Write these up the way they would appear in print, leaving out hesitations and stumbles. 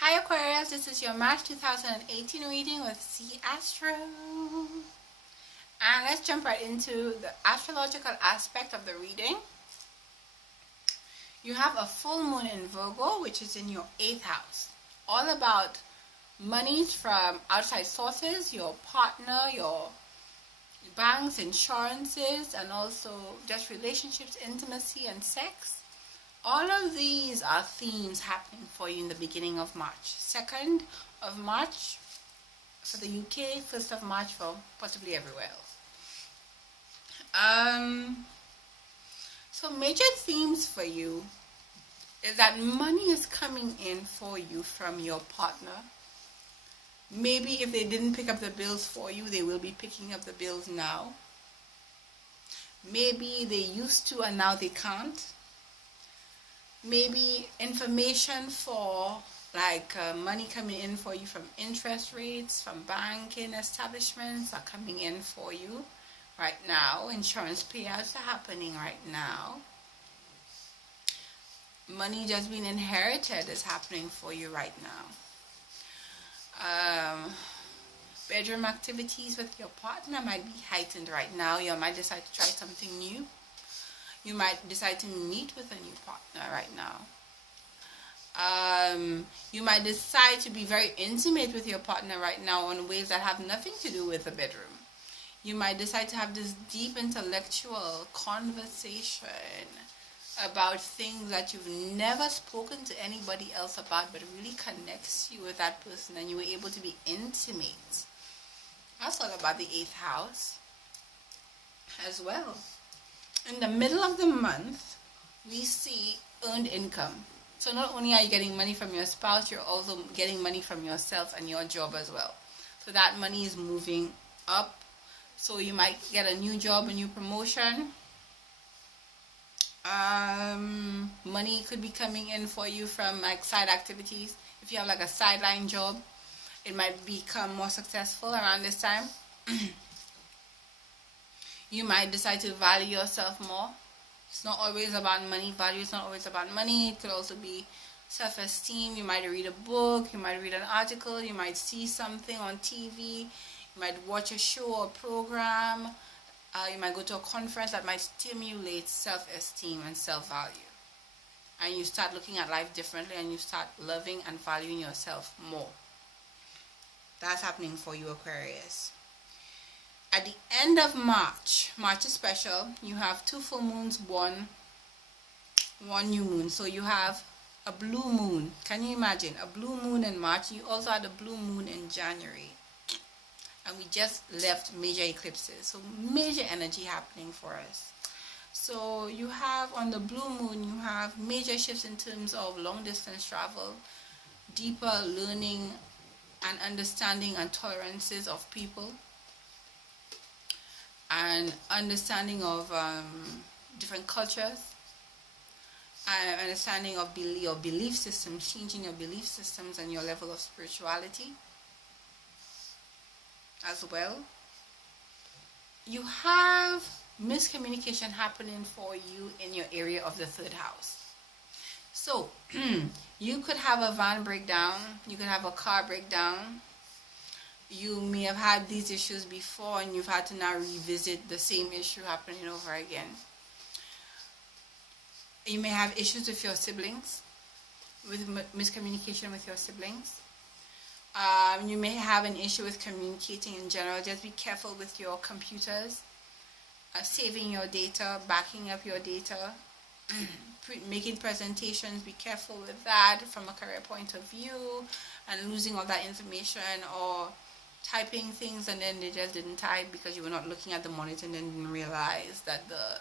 Hi Aquarius, this is your March 2018 reading with C Astro. And let's jump right into the astrological aspect of the reading. You have a full moon in Virgo, which is in your 8th house. All about monies from outside sources, your partner, your banks, insurances, and also just relationships, intimacy, and sex. All of these are themes happening for you in the beginning of March. 2nd of March for the UK, 1st of March for possibly everywhere else. So major themes for you is that money is coming in for you from your partner. Maybe if they didn't pick up the bills for you, they will be picking up the bills now. Maybe they used to and now they can't. Maybe information for money coming in for you from interest rates, from banking establishments are coming in for you right now. Insurance payouts are happening right now. Money just being inherited is happening for you right now. Bedroom activities with your partner might be heightened right now. You might decide to try something new. You might decide to meet with a new partner right now. You might decide to be very intimate with your partner right now in ways that have nothing to do with the bedroom. You might decide to have this deep intellectual conversation about things that you've never spoken to anybody else about, but really connects you with that person and you were able to be intimate. That's all about the 8th house as well. In the middle of the month, we see earned income. So not only are you getting money from your spouse, you're also getting money from yourself and your job as well. So that money is moving up. So you might get a new job, a new promotion. Money could be coming in for you from side activities. If you have a sideline job, it might become more successful around this time. You might decide to value yourself more. It's not always about money. Value is not always about money. It could also be self-esteem. You might read a book. You might read an article. You might see something on TV. You might watch a show or program. You might go to a conference that might stimulate self-esteem and self-value. And you start looking at life differently and you start loving and valuing yourself more. That's happening for you, Aquarius. At the end of March is special. You have 2 full moons, one new moon. So you have a blue moon. Can you imagine? A blue moon in March. You also had a blue moon in January. And we just left major eclipses. So major energy happening for us. So you have on the blue moon, you have major shifts in terms of long distance travel, deeper learning and understanding and tolerances of people, and understanding of different cultures, and understanding of your belief systems, changing your belief systems and your level of spirituality as well. You have miscommunication happening for you in your area of the 3rd house. So you could have a van breakdown, you could have a car breakdown. You may have had these issues before and you've had to now revisit the same issue happening over again. You may have issues with your siblings, with miscommunication with your siblings. You may have an issue with communicating in general. Just be careful with your computers, saving your data, backing up your data, making presentations. Be careful with that from a career point of view, and losing all that information, or typing things and then they just didn't type because you were not looking at the monitor and then didn't realize that the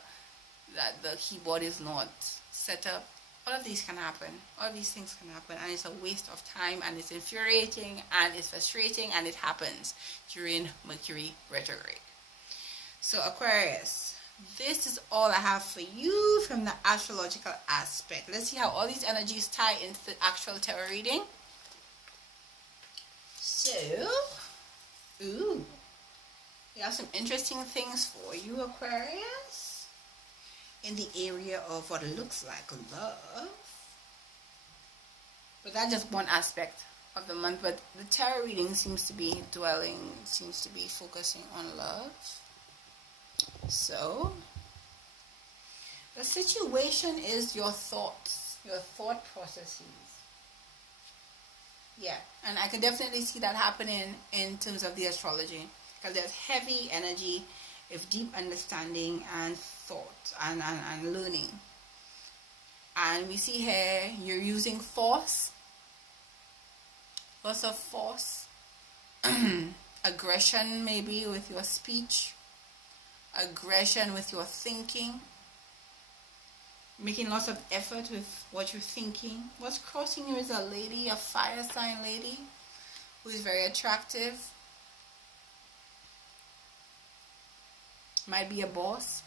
keyboard is not set up. All of these can happen. All of these things can happen, and it's a waste of time, and it's infuriating, and it's frustrating, and it happens during Mercury retrograde. So Aquarius, this is all I have for you from the astrological aspect. Let's see how all these energies tie into the actual tarot reading. So, we have some interesting things for you, Aquarius, in the area of what looks like love. But that's just one aspect of the month. But the tarot reading seems to be focusing on love. So the situation is your thoughts, your thought processes. Yeah, and I can definitely see that happening in terms of the astrology, because there's heavy energy with deep understanding and thought and learning. And we see here you're using force, lots of force, aggression maybe with your speech, aggression with your thinking, making lots of effort with what you're thinking. What's crossing you is a lady, a fire sign lady, who is very attractive. Might be a boss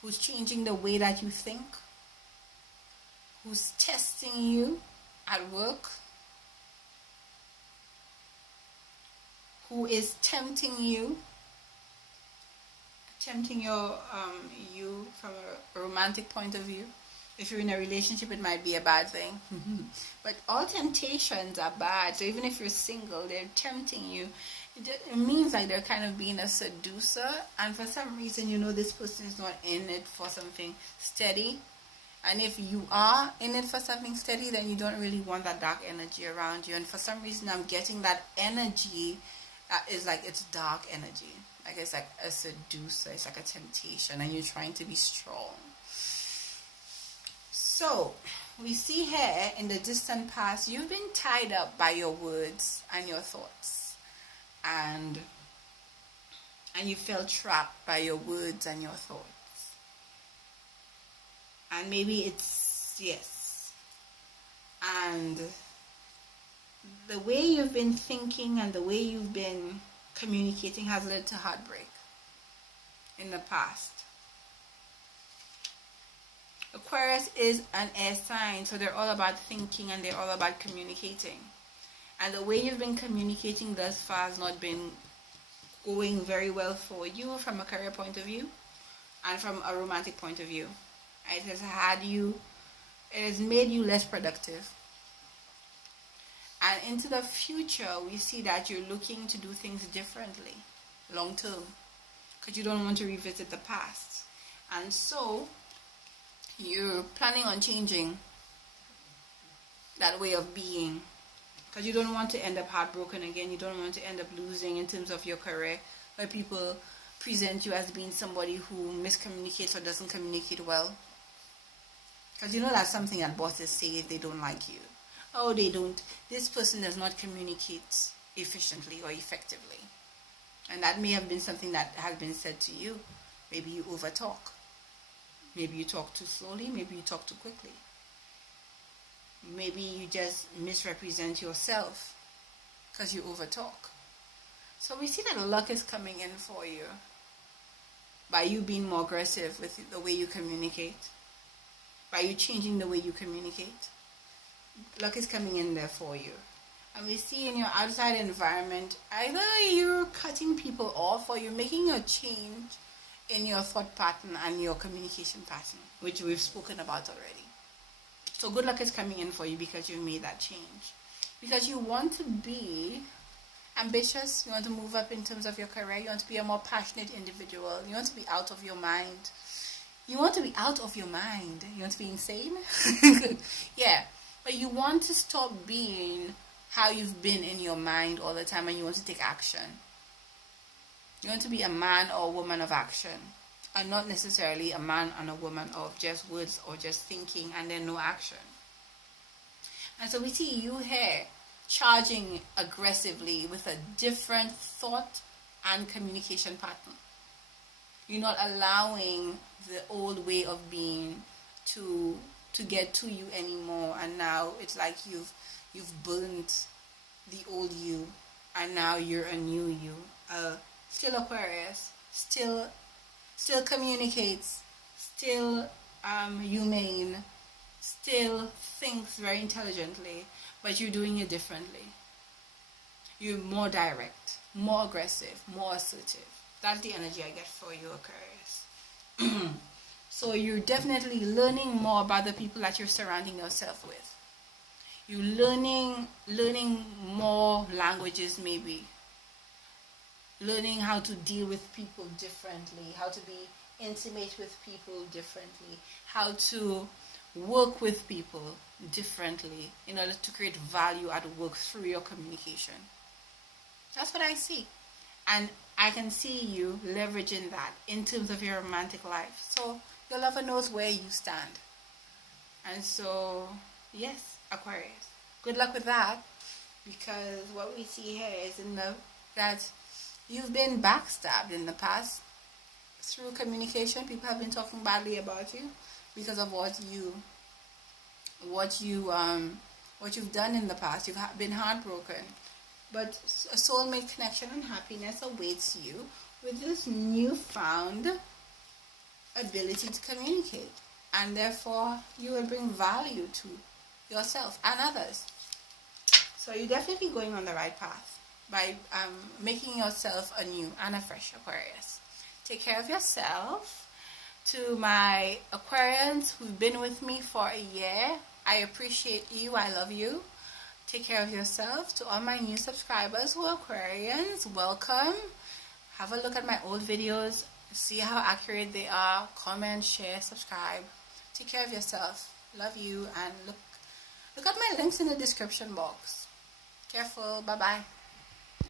who's changing the way that you think, who's testing you at work, who is tempting you you from a romantic point of view. If you're in a relationship, it might be a bad thing. But all temptations are bad. So even if you're single, they're tempting you. It means like they're kind of being a seducer, and for some reason, this person is not in it for something steady. And if you are in it for something steady, then you don't really want that dark energy around you. And for some reason, I'm getting that energy that is like, it's dark energy. Like it's like a seducer, it's like a temptation, and you're trying to be strong. So we see here in the distant past, you've been tied up by your words and your thoughts, and you felt trapped by your words and your thoughts. And maybe it's and the way you've been thinking and the way you've been communicating has led to heartbreak in the past. Aquarius is an air sign, so they're all about thinking and they're all about communicating. And the way you've been communicating thus far has not been going very well for you from a career point of view and from a romantic point of view. It has made you less productive. And into the future, we see that you're looking to do things differently, long term, because you don't want to revisit the past. And so, you're planning on changing that way of being, because you don't want to end up heartbroken again. You don't want to end up losing in terms of your career, where people present you as being somebody who miscommunicates or doesn't communicate well. Because that's something that bosses say if they don't like you. Oh, this person does not communicate efficiently or effectively. And that may have been something that has been said to you. Maybe you overtalk. Maybe you talk too slowly. Maybe you talk too quickly. Maybe you just misrepresent yourself because you overtalk. So we see that luck is coming in for you by you being more aggressive with the way you communicate, by you changing the way you communicate. Luck is coming in there for you. And we see in your outside environment, either you're cutting people off or you're making a change in your thought pattern and your communication pattern, which we've spoken about already. So good luck is coming in for you because you've made that change. Because you want to be ambitious, you want to move up in terms of your career, you want to be a more passionate individual, you want to be out of your mind. You want to be out of your mind. You want to be insane? Yeah. But you want to stop being how you've been in your mind all the time, and you want to take action. You want to be a man or a woman of action, and not necessarily a man and a woman of just words or just thinking and then no action. And so we see you here charging aggressively with a different thought and communication pattern. You're not allowing the old way of being to get to you anymore, and now it's like you've burnt the old you, and now you're a new you. Still Aquarius, still communicates, still humane, still thinks very intelligently, but you're doing it differently. You're more direct, more aggressive, more assertive. That's the energy I get for you, Aquarius. So you're definitely learning more about the people that you're surrounding yourself with. You're learning more languages, maybe. Learning how to deal with people differently, how to be intimate with people differently, how to work with people differently in order to create value at work through your communication. That's what I see. And I can see you leveraging that in terms of your romantic life. So your lover knows where you stand. And so, yes, Aquarius, good luck with that. Because what we see here is that you've been backstabbed in the past through communication. People have been talking badly about you because of what you've done in the past. You've been heartbroken. But a soulmate connection and happiness awaits you with this newfound ability to communicate. And therefore, you will bring value to yourself and others. So you're definitely going on the right path by making yourself anew and afresh, Aquarius. Take care of yourself. To my Aquarians who've been with me for a year, I appreciate you. I love you. Take care of yourself. To all my new subscribers who are Aquarians, welcome. Have a look at my old videos. See how accurate they are. Comment, share, subscribe. Take care of yourself. Love you. And look at my links in the description box. Careful. Bye-bye.